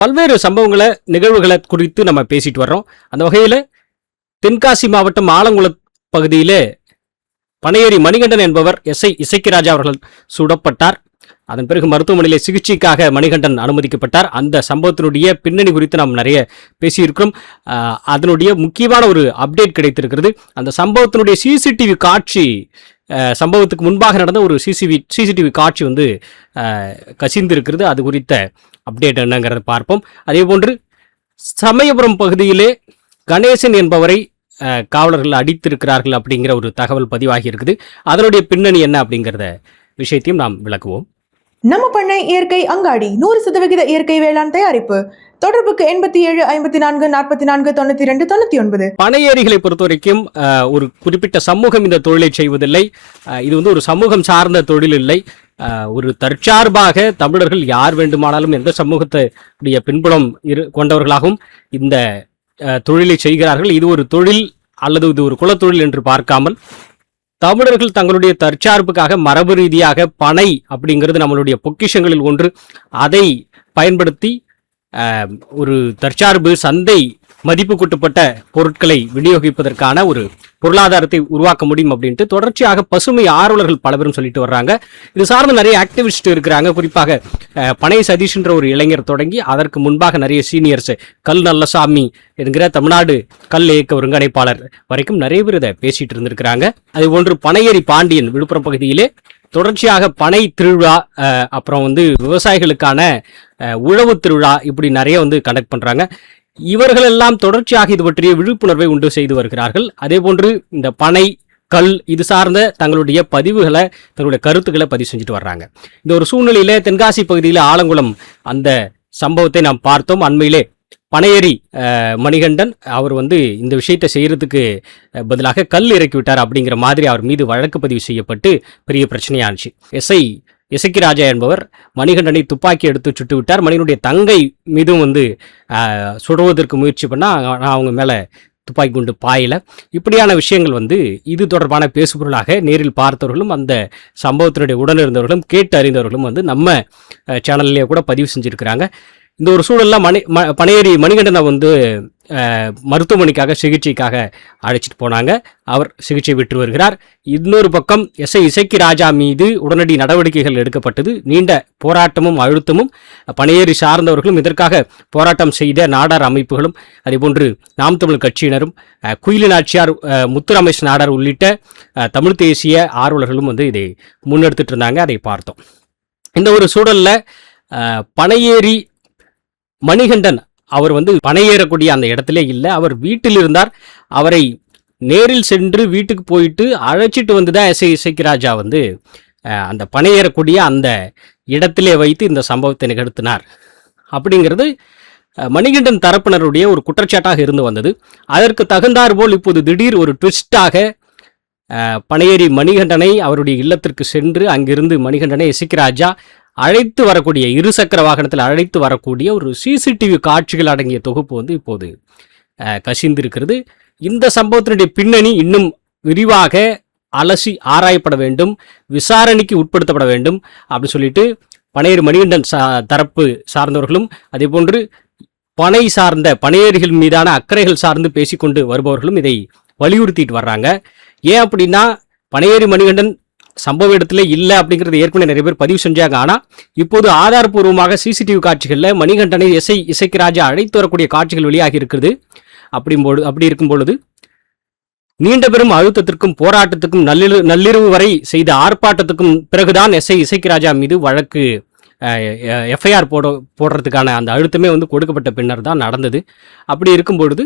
பல்வேறு சம்பவங்களை நிகழ்வுகளை குறித்து நம்ம பேசிட்டு வர்றோம். அந்த வகையில் தென்காசி மாவட்டம் ஆலங்குளம் பகுதியிலே பனையேறி மணிகண்டன் என்பவர் இசைக்கிராஜா அவர்கள் சுடப்பட்டார். அதன் பிறகு மருத்துவமனையிலே சிகிச்சைக்காக மணிகண்டன் அனுமதிக்கப்பட்டார். அந்த சம்பவத்தினுடைய பின்னணி குறித்து நாம் நிறைய பேசியிருக்கிறோம். அதனுடைய முக்கியமான ஒரு அப்டேட் கிடைத்திருக்கிறது. அந்த சம்பவத்தினுடைய சிசிடிவி காட்சி, சம்பவத்துக்கு முன்பாக நடந்த ஒரு சிசிடிவி காட்சி வந்து கசிந்திருக்கிறது. அது குறித்த அப்டேட் என்னங்கிறத பார்ப்போம். அதே போன்று சமயபுரம் பகுதியிலே கணேசன் என்பவரை காவலர்கள் அடித்திருக்கிறார்கள் அப்படிங்கிற ஒரு தகவல் பதிவாகி இருக்குது. அதனுடைய பின்னணி என்ன அப்படிங்கிறத விஷயத்தையும் நாம் விளக்குவோம். நம்ம பண்ணை இயற்கை அங்காடி 100% இயற்கை வேளாண் தயாரிப்பு. தொடர்புக்கு 87 54 44 92 99. பனையேரிகளை பொறுத்த வரைக்கும் ஒரு குறிப்பிட்ட சமூகம் இந்த தொழிலை செய்வதில்லை. இது வந்து ஒரு சமூகம் சார்ந்த தொழில் இல்லை. ஒரு தற்சார்பாக தமிழர்கள் யார் வேண்டுமானாலும் எந்த சமூகத்துடைய பின்புலம் கொண்டவர்களாகவும் இந்த தொழிலை செய்கிறார்கள். இது ஒரு தொழில் அல்லது இது ஒரு குலத்தொழில் என்று பார்க்காமல் தமிழர்கள் தங்களுடைய தற்சார்புக்காக மரபு ரீதியாக பனை அப்படிங்கிறது நம்மளுடைய பொக்கிஷங்களில் ஒன்று. அதை பயன்படுத்தி ஒரு தற்சார்பு சந்தை மதிப்பு கூட்டப்பட்ட பொருட்களை விநியோகிப்பதற்கான ஒரு பொருளாதாரத்தை உருவாக்க முடியும் அப்படின்ட்டு தொடர்ச்சியாக பசுமை ஆர்வலர்கள் பல பேரும் சொல்லிட்டு வர்றாங்க. இது சார்ந்த நிறைய ஆக்டிவிஸ்ட் இருக்கிறாங்க. குறிப்பாக பனை சதீஷ்ன்ற ஒரு இளைஞர் தொடங்கி அதற்கு முன்பாக நிறைய சீனியர்ஸ், கல் நல்லசாமி என்கிற தமிழ்நாடு கல் இயக்க ஒருங்கிணைப்பாளர் வரைக்கும் நிறைய பேர் இதை பேசிட்டு இருந்திருக்கிறாங்க. அதே போன்று பனையேரி பாண்டியன் விழுப்புரம் பகுதியிலே தொடர்ச்சியாக பனை திருவிழா, அப்புறம் வந்து விவசாயிகளுக்கான உழவு திருவிழா, இப்படி நிறைய வந்து கண்டக்ட் பண்றாங்க. இவர்கள் எல்லாம் தொடர்ச்சியாக இது பற்றிய விழிப்புணர்வை உண்டு செய்து வருகிறார்கள். அதே போன்று இந்த பனை கல் இது சார்ந்த தங்களுடைய பதிவுகளை, தங்களுடைய கருத்துக்களை பதிவு செஞ்சுட்டு வர்றாங்க. இந்த ஒரு சூழ்நிலையில தென்காசி பகுதியில் ஆலங்குளம் அந்த சம்பவத்தை நாம் பார்த்தோம். அண்மையிலே பனையேரி மணிகண்டன் அவர் வந்து இந்த விஷயத்தை செய்யறதுக்கு பதிலாக கல் இறக்கி விட்டார் அப்படிங்கிற மாதிரி அவர் மீது வழக்கு பதிவு செய்யப்பட்டு பெரிய பிரச்சனையாச்சு. இசைக்கிராஜா என்பவர் மணிகண்டனை துப்பாக்கி எடுத்து சுட்டு விட்டார். மணிகனுடைய தங்கை மீதும் வந்து சுடுவதற்கு முயற்சி பண்ணால் அவங்க மேலே துப்பாக்கி குண்டு பாயல. இப்படியான விஷயங்கள் வந்து இது தொடர்பான பேசுபொருளாக நேரில் பார்த்தவர்களும் அந்த சம்பவத்தினுடைய உடனிருந்தவர்களும் கேட்டு அறிந்தவர்களும் வந்து நம்ம சேனல்லையே கூட பதிவு செஞ்சுருக்கிறாங்க. இந்த ஒரு சூழலில் பனையேரி மணிகண்டனை வந்து மருத்துவமனைக்காக சிகிச்சைக்காக அழைச்சிட்டு போனாங்க. அவர் சிகிச்சை பெற்று வருகிறார். இன்னொரு பக்கம் இசைக்கிராஜா மீது உடனடி நடவடிக்கைகள் எடுக்கப்பட்டது. நீண்ட போராட்டமும் அழுத்தமும் பனையேரி சார்ந்தவர்களும் இதற்காக போராட்டம் செய்த நாடார் அமைப்புகளும் அதேபோன்று நாம் தமிழ் கட்சியினரும் குயிலி நாச்சியார், முத்து ரமேஷ் நாடார் உள்ளிட்ட தமிழ் தேசிய ஆர்வலர்களும் வந்து இதை முன்னெடுத்துட்டு இருந்தாங்க. அதை பார்த்தோம். இந்த ஒரு சூழலில் பனையேரி மணிகண்டன் அவர் வந்து பனையேறக்கூடிய அந்த இடத்துல இல்லை, அவர் வீட்டில் இருந்தார். அவரை நேரில் சென்று வீட்டுக்கு போயிட்டு அழைச்சிட்டு வந்து தான் இசைக்கிராஜா வந்து அந்த பனையேறக்கூடிய அந்த இடத்திலே வைத்து இந்த சம்பவத்தை நிகழ்த்தினார் அப்படிங்கிறது மணிகண்டன் தரப்பினருடைய ஒரு குற்றச்சாட்டாக இருந்து வந்தது. அதற்கு தகுந்தார் போல் இப்போது திடீர் ஒரு ட்விஸ்டாக பனையேரி மணிகண்டனை அவருடைய இல்லத்திற்கு சென்று அங்கிருந்து மணிகண்டனை இசைக்கிராஜா அழைத்து வரக்கூடிய இருசக்கர வாகனத்தில் அழைத்து வரக்கூடிய ஒரு சிசிடிவி காட்சிகள் அடங்கிய தொகுப்பு வந்து இப்போது கசிந்திருக்கிறது. இந்த சம்பவத்தினுடைய பின்னணி இன்னும் விரிவாக அலசி ஆராயப்பட வேண்டும், விசாரணைக்கு உட்படுத்தப்பட வேண்டும் அப்படின்னு சொல்லிட்டு பனையேரி மணிகண்டன் தரப்பு சார்ந்தவர்களும் அதே போன்று பனை சார்ந்த பனையேரிகள் மீதான அக்கறைகள் சார்ந்து பேசிக்கொண்டு வருபவர்களும் இதை வலியுறுத்திட்டு வர்றாங்க. ஏன் அப்படின்னா பனையேரி மணிகண்டன் சம்பவ இடத்துல இல்லை அப்படிங்கிறது ஏற்கனவே நிறைய பேர் பதிவு செஞ்சாங்க. ஆனால் இப்போது ஆதாரப்பூர்வமாக சிசிடிவி காட்சிகளில் மணிகண்டனை இசைக்கிராஜா அழைத்து வரக்கூடிய காட்சிகள் வெளியாகி இருக்கிறது. அப்படி இருக்கும் பொழுது நீண்ட பெரும் அழுத்தத்திற்கும் போராட்டத்துக்கும் நள்ளிரவு வரை செய்த ஆர்ப்பாட்டத்துக்கும் பிறகுதான் இசைக்கிராஜா மீது வழக்கு எஃப்ஐஆர் போடுறதுக்கான அந்த அழுத்தமே வந்து கொடுக்கப்பட்ட பின்னர் தான் நடந்தது. அப்படி இருக்கும் பொழுது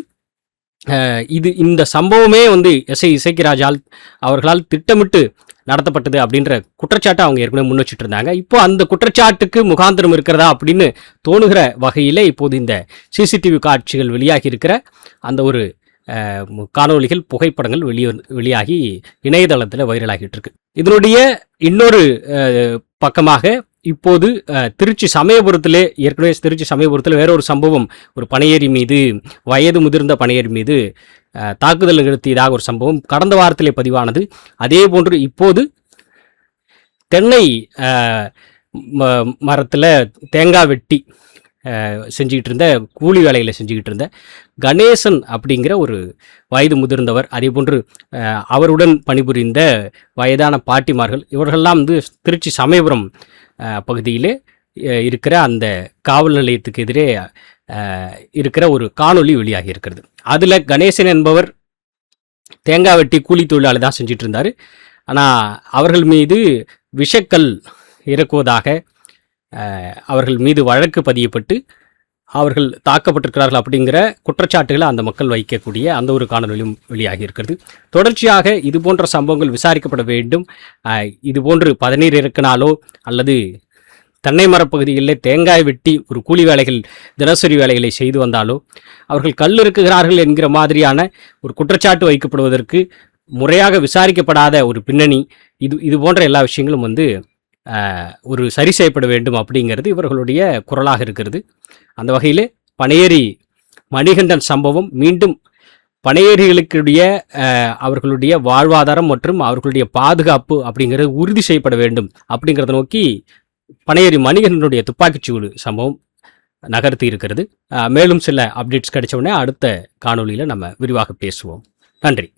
இந்த சம்பவமே வந்து இசைக்கிராஜா அவர்களால் திட்டமிட்டு நடத்தப்பட்டது அப்படின்ற குற்றச்சாட்டை அவங்க ஏற்கனவே முன் வச்சுட்டு இருந்தாங்க. இப்போ அந்த குற்றச்சாட்டுக்கு முகாந்திரம் இருக்கிறதா அப்படின்னு தோணுகிற வகையில் இப்போது இந்த சிசிடிவி காட்சிகள் வெளியாகி இருக்கிற அந்த ஒரு காணொலிகள், புகைப்படங்கள் வெளியாகி இணையதளத்தில் வைரலாகிட்டு இருக்கு. இதனுடைய இன்னொரு பக்கமாக இப்போது திருச்சி சமயபுரத்திலே, ஏற்கனவே திருச்சி சமயபுரத்தில் வேற ஒரு சம்பவம், ஒரு பனையேரி மீது, வயது முதிர்ந்த பனையேரி மீது தாக்குதல் நிகழ்த்தியதாக ஒரு சம்பவம் கடந்த வாரத்திலே பதிவானது. அதே போன்று இப்போது தென்னை மரத்தில் தேங்காய் வெட்டி செஞ்சுக்கிட்டு இருந்த கூலி வேலையில் செஞ்சுக்கிட்டு இருந்த கணேசன் அப்படிங்கிற ஒரு வயது முதிர்ந்தவர், அதே போன்று அவருடன் பணிபுரிந்த வயதான பாட்டிமார்கள், இவர்கள்லாம் வந்து திருச்சி சமயபுரம் பகுதியிலே இருக்கிற அந்த காவல் நிலையத்துக்கு எதிரே இருக்கிற ஒரு காணொளி வெளியாகி இருக்கிறது. அதில் கணேசன் என்பவர் தேங்காய் வெட்டி கூலி தொழிலாளி தான் செஞ்சிட்டு இருந்தார். ஆனால் அவர்கள் மீது விஷக்கல் இறக்குவதாக அவர்கள் மீது வழக்கு பதியப்பட்டு அவர்கள் தாக்கப்பட்டிருக்கிறார்கள் அப்படிங்கிற குற்றச்சாட்டுகளை அந்த மக்கள் வைக்கக்கூடிய அந்த ஒரு காணொலியும் வெளியாகி இருக்கிறது. தொடர்ச்சியாக இது போன்ற சம்பவங்கள் விசாரிக்கப்பட வேண்டும். இதுபோன்று பதநீர் இறக்கினாலோ அல்லது தென்னை மரப்பகுதிகளில் தேங்காய் வெட்டி ஒரு கூலி வேலைகள் தினசரி வேலைகளை செய்து வந்தாலோ அவர்கள் கல் இருக்குகிறார்கள் என்கிற மாதிரியான ஒரு குற்றச்சாட்டு வைக்கப்படுவதற்கு முறையாக விசாரிக்கப்படாத ஒரு பின்னணி, இது போன்ற எல்லா விஷயங்களும் வந்து ஒரு சரி செய்யப்பட வேண்டும் அப்படிங்கிறது இவர்களுடைய குரலாக இருக்கிறது. அந்த வகையில் பனையேறி மணிகண்டன் சம்பவம் மீண்டும் பனையேறிகளுடைய அவர்களுடைய வாழ்வாதாரம் மற்றும் அவர்களுடைய பாதுகாப்பு அப்படிங்கிறது உறுதி செய்யப்பட வேண்டும் அப்படிங்கிறத நோக்கி பனையேறி மணிகண்டனுடைய துப்பாக்கிச்சூடு சம்பவம் நகர்த்தி இருக்கிறது. மேலும் சில அப்டேட்ஸ் கிடைச்ச உடனே அடுத்த காணொலியில் நம்ம விரிவாக பேசுவோம். நன்றி.